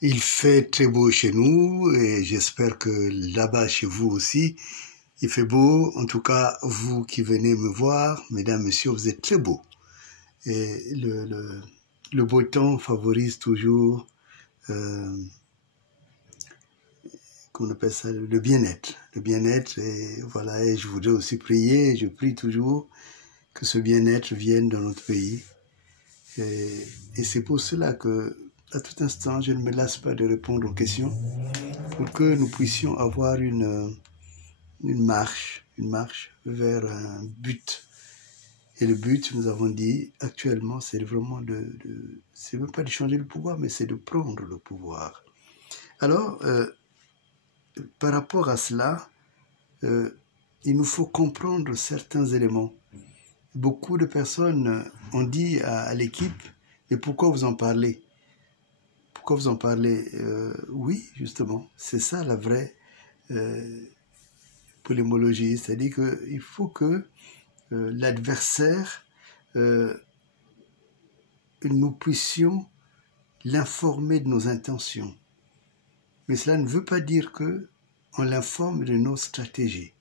Il fait très beau chez nous et j'espère que là-bas chez vous aussi, il fait beau. En tout cas, vous qui venez me voir, mesdames, messieurs, vous êtes très beaux. Et le beau temps favorise toujours, euh, comment on appelle ça, le bien-être. Le bien-être, et voilà, et je voudrais aussi prier, je prie toujours que ce bien-être vienne dans notre pays. Et c'est pour cela que, à tout instant, je ne me lasse pas de répondre aux questions pour que nous puissions avoir une marche vers un but. Et le but, nous avons dit, actuellement, c'est vraiment c'est même pas de changer le pouvoir, mais c'est de prendre le pouvoir. Alors, par rapport à cela, il nous faut comprendre certains éléments. Beaucoup de personnes ont dit à l'équipe, mais pourquoi vous en parlez? Pourquoi vous en parlez? Oui, justement, c'est ça la vraie polémologie, c'est-à-dire qu'il faut que l'adversaire, nous puissions l'informer de nos intentions. Mais cela ne veut pas dire qu'on l'informe de nos stratégies.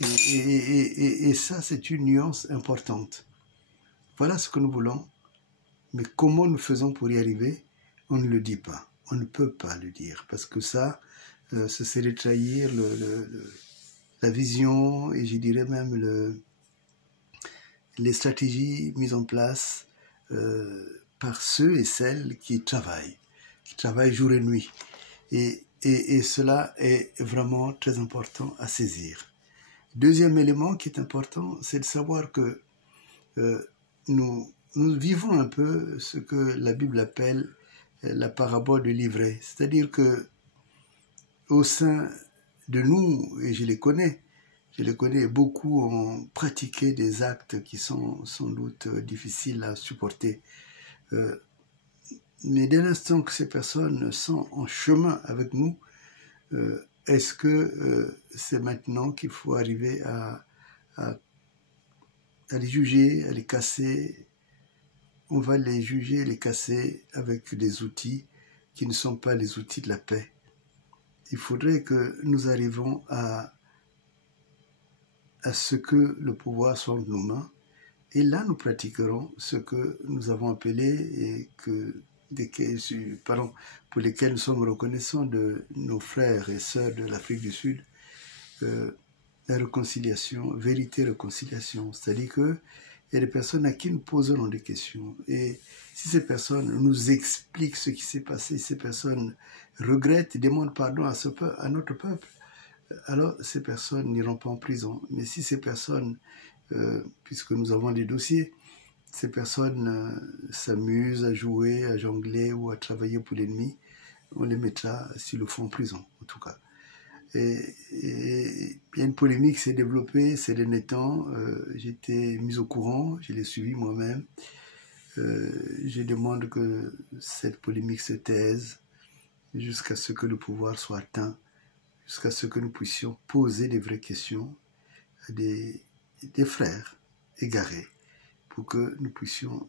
Et ça, c'est une nuance importante. Voilà ce que nous voulons, mais comment nous faisons pour y arriver? On ne le dit pas. On ne peut pas le dire, parce que ça, ce serait trahir la vision, et je dirais même les stratégies mises en place par ceux et celles qui travaillent jour et nuit. Et cela est vraiment très important à saisir. Deuxième élément qui est important, c'est de savoir que nous vivons un peu ce que la Bible appelle la parabole de l'ivraie. C'est-à-dire que au sein de nous, et je les connais, beaucoup ont pratiqué des actes qui sont sans doute difficiles à supporter. Mais dès l'instant que ces personnes sont en chemin avec nous, est-ce que c'est maintenant qu'il faut arriver à les juger, à les casser? On va les juger, les casser avec des outils qui ne sont pas les outils de la paix. Il faudrait que nous arrivions à ce que le pouvoir soit entre nos mains. Et là, nous pratiquerons ce que nous avons appelé et pour lesquels nous sommes reconnaissants de nos frères et sœurs de l'Afrique du Sud, la réconciliation, vérité-réconciliation. C'est-à-dire qu'il y a des personnes à qui nous poserons des questions. Et si ces personnes nous expliquent ce qui s'est passé, ces personnes regrettent et demandent pardon à notre peuple, alors ces personnes n'iront pas en prison. Mais si ces personnes, puisque nous avons des dossiers, ces personnes s'amusent à jouer, à jongler ou à travailler pour l'ennemi, on les mettra sur le fond en prison, en tout cas. Et il y a une polémique qui s'est développée ces derniers temps. J'ai été mis au courant, je l'ai suivi moi-même. Je demande que cette polémique se taise jusqu'à ce que le pouvoir soit atteint, jusqu'à ce que nous puissions poser des vraies questions à des frères égarés, pour que nous puissions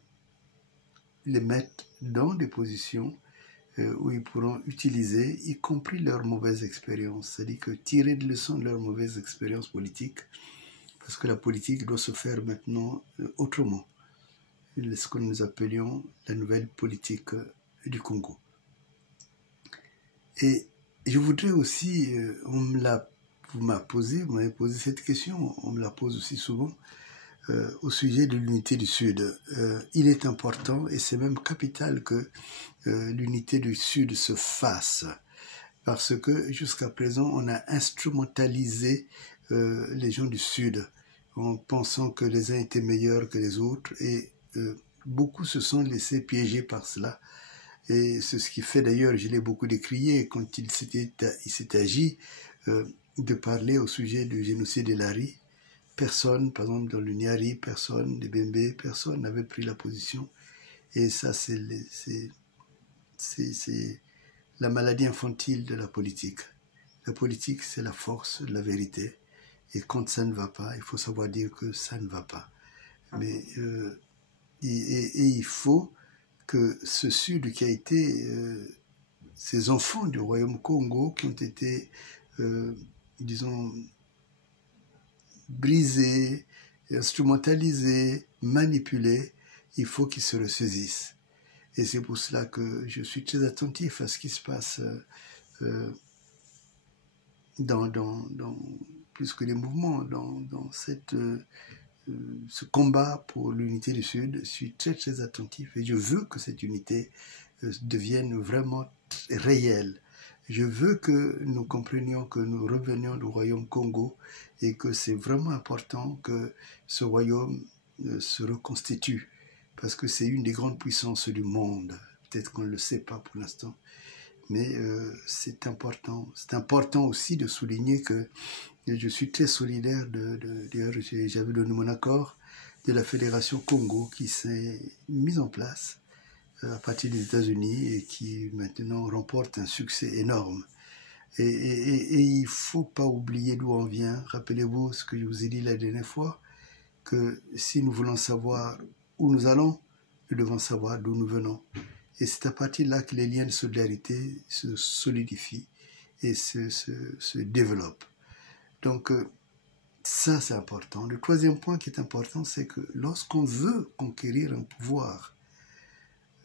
les mettre dans des positions où ils pourront utiliser, y compris leur mauvaise expérience, c'est-à-dire que tirer des leçons de leur mauvaise expérience politique, parce que la politique doit se faire maintenant autrement, ce que nous appelions la nouvelle politique du Congo. Et je voudrais aussi, vous m'avez posé cette question, on me la pose aussi souvent, au sujet de l'unité du Sud. Il est important, et c'est même capital, que l'unité du Sud se fasse, parce que jusqu'à présent, on a instrumentalisé les gens du Sud en pensant que les uns étaient meilleurs que les autres, et beaucoup se sont laissés piéger par cela. Et c'est ce qui fait d'ailleurs, je l'ai beaucoup décrié, quand il s'était agi de parler au sujet du génocide de Lari. Personne, par exemple dans le Niari, personne, des Bembe, personne n'avait pris la position. Et ça, c'est la maladie infantile de la politique. La politique, c'est la force de la vérité. Et quand ça ne va pas, il faut savoir dire que ça ne va pas. Mais et il faut que ce Sud qui a été ces enfants du royaume Congo qui ont été, disons, brisés, instrumentalisés, manipulés, il faut qu'ils se ressaisissent. Et c'est pour cela que je suis très attentif à ce qui se passe dans plus que les mouvements, dans ce combat pour l'unité du Sud. Je suis très très attentif et je veux que cette unité devienne vraiment réelle. Je veux que nous comprenions que nous revenions du royaume Congo et que c'est vraiment important que ce royaume se reconstitue parce que c'est une des grandes puissances du monde. Peut-être qu'on ne le sait pas pour l'instant, mais c'est important. C'est important aussi de souligner que je suis très solidaire d'ailleurs, j'avais donné mon accord de la Fédération Congo qui s'est mise en place à partir des États-Unis et qui maintenant remporte un succès énorme. Et il ne faut pas oublier d'où on vient. Rappelez-vous ce que je vous ai dit la dernière fois, que si nous voulons savoir où nous allons, nous devons savoir d'où nous venons. Et c'est à partir de là que les liens de solidarité se solidifient et se développent. Donc, ça, c'est important. Le troisième point qui est important, c'est que lorsqu'on veut conquérir un pouvoir,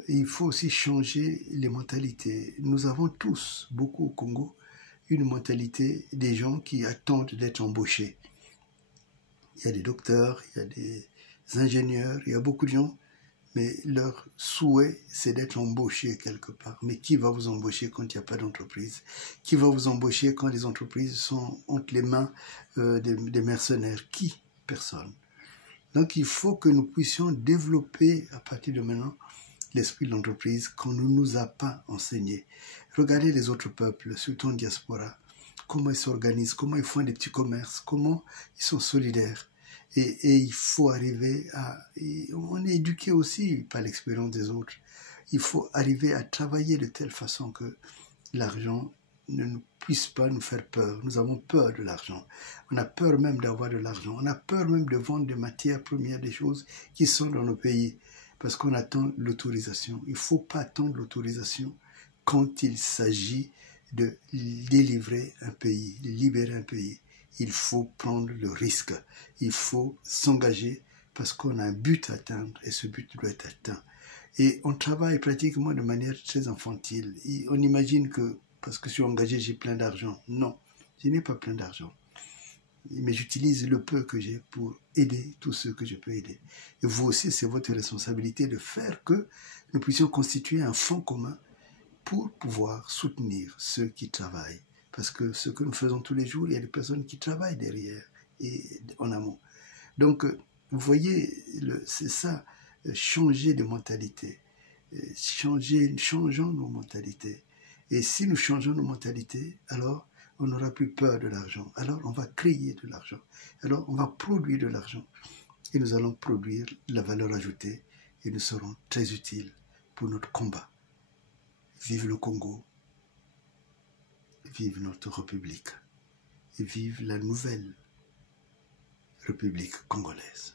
il faut aussi changer les mentalités. Nous avons tous, beaucoup au Congo, une mentalité des gens qui attendent d'être embauchés. Il y a des docteurs, il y a des ingénieurs, il y a beaucoup de gens, mais leur souhait, c'est d'être embauchés quelque part. Mais qui va vous embaucher quand il n'y a pas d'entreprise? Qui va vous embaucher quand les entreprises sont entre les mains des mercenaires? Qui? Personne. Donc il faut que nous puissions développer à partir de maintenant l'esprit de l'entreprise qu'on ne nous a pas enseigné. Regardez les autres peuples, surtout en diaspora, comment ils s'organisent, comment ils font des petits commerces, comment ils sont solidaires. Et il faut arriver à... on est éduqué aussi par l'expérience des autres. Il faut arriver à travailler de telle façon que l'argent ne nous puisse pas nous faire peur. Nous avons peur de l'argent. On a peur même d'avoir de l'argent. On a peur même de vendre des matières premières, des choses qui sont dans nos pays. Parce qu'on attend l'autorisation. Il ne faut pas attendre l'autorisation quand il s'agit de délivrer un pays, de libérer un pays. Il faut prendre le risque. Il faut s'engager parce qu'on a un but à atteindre et ce but doit être atteint. Et on travaille pratiquement de manière très infantile. Et on imagine que parce que je suis engagé, j'ai plein d'argent. Non, je n'ai pas plein d'argent. Mais j'utilise le peu que j'ai pour aider tous ceux que je peux aider. Et vous aussi, c'est votre responsabilité de faire que nous puissions constituer un fonds commun pour pouvoir soutenir ceux qui travaillent. Parce que ce que nous faisons tous les jours, il y a des personnes qui travaillent derrière et en amont. Donc, vous voyez, c'est ça, changer de mentalité. Changeons nos mentalités. Et si nous changeons nos mentalités, alors on n'aura plus peur de l'argent. Alors on va créer de l'argent. Alors on va produire de l'argent. Et nous allons produire de la valeur ajoutée et nous serons très utiles pour notre combat. Vive le Congo. Vive notre République. Et vive la nouvelle République congolaise.